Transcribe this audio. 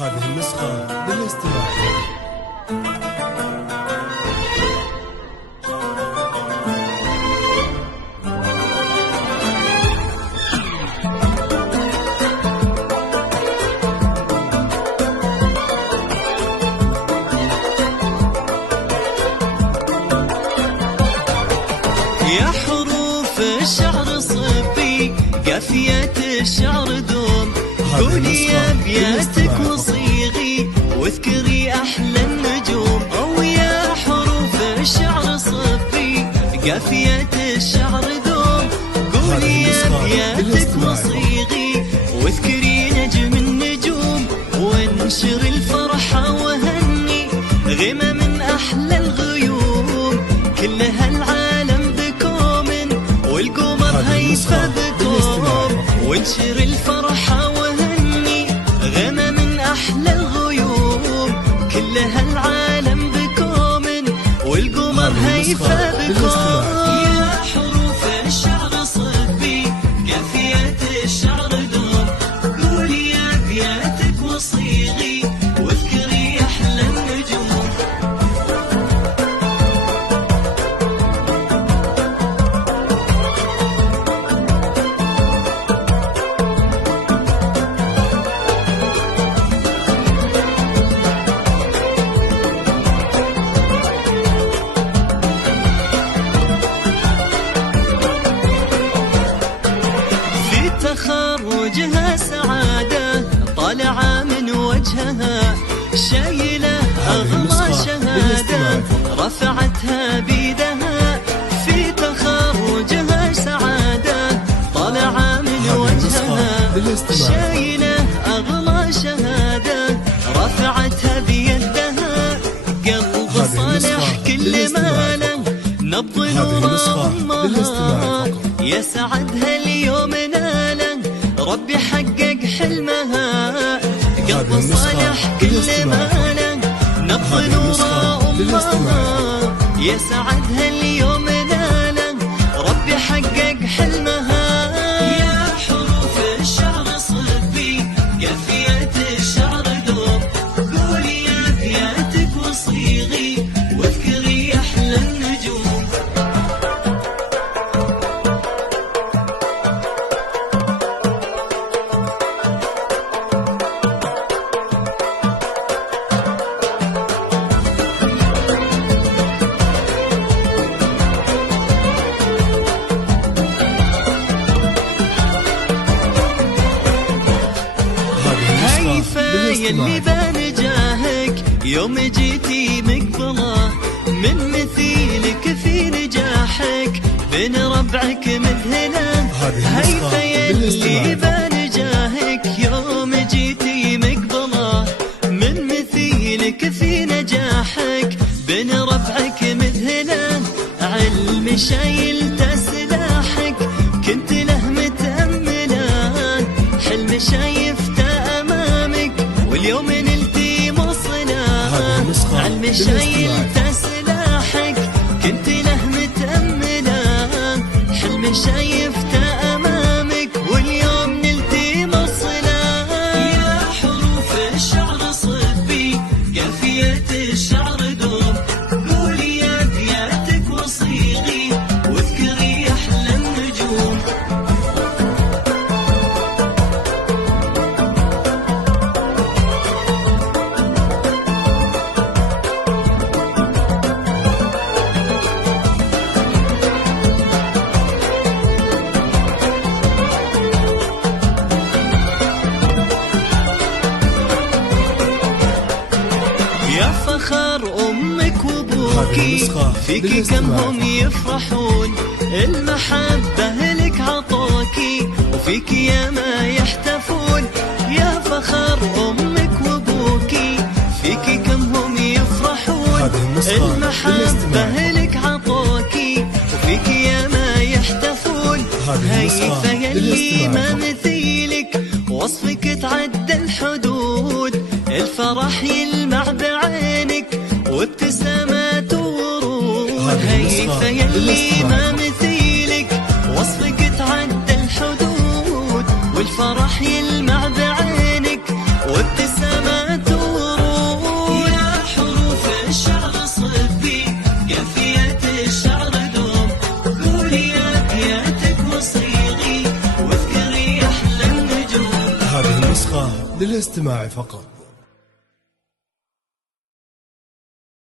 هذه النسخة للاستماع. يا حروف الشعر صبي قافية الشعر دوم، قولي يا ابياتك وصيغي واذكري احلى النجوم. او يا حروف الشعر صبي قافية الشعر دوم، قولي يا ابياتك وصيغي واذكري نجم النجوم. وانشر الفرحة وهني غمى من احلى الغيوم، كلها العالم والقمر هيفى بدوم. وانشر الفرحة وهني غمى من أحلى الغيوم، كلها العالم بكوم والقمر هيفى بدوم. يا حروف الشعر صبي قافية الشعر دوم، قولي يا أبياتك وصيغي واذكري أحلى النجوم. تخرجها سعادة طالعة من وجهها، شايلة أغلى شهادة رفعتها بيدها. في تخرجها سعادة طالعة من وجهها، شايلة أغلى شهادة رفعتها بيدها. قلب صالح كل ماله نبض نور أمها، يسعدها اليوم ناله ربي حقق حلمها. قلب صالح كل ماله نبض نور أمها، يسعدها اليوم ناله ربي حقق حلمها. يا حروف الشعر صبي قافية الشعر دوم، قولي يا أبياتك وصيغي واذكري أحلى النجوم. يلي بنجاهك يوم جيتي مقبله، من مثيلك في نجاحك بين ربعك مذهله. هيفا يلي بنجاهك يوم جيتي مقبله، من مثيلك في نجاحك بين ربعك مذهله. علم شايلته سلاحك كنت له متأمله، حلم شايفته واليوم نلتي مصنا. علم شايلته سلاحك كنت له متأمله، حلم شايفته أمامك واليوم نلتي مصنا. يا حروف الشعر صبي قافية الشعر دوم، قولي يا أبياتك وصيغي واذكري أحلى النجوم. يا فخر أمك وأبوكي فيكي كم هم يفرحون، المحبة لك عطوكي وفيكي يا ما يحتفون. يا فخر أمك وأبوكي فيكي كم هم يفرحون، المحبة لك عطوكي وفيكي يا ما يحتفون. هيفا يلي ما مثيلك وصفك تعدى الحدود، الفرح يلمع بعينك وابتسامات ورود. هيفا يلي ما مثيلك وصفك تعدى الحدود، والفرح يلمع بعينك وابتسامات نسخة للاستماع فقط.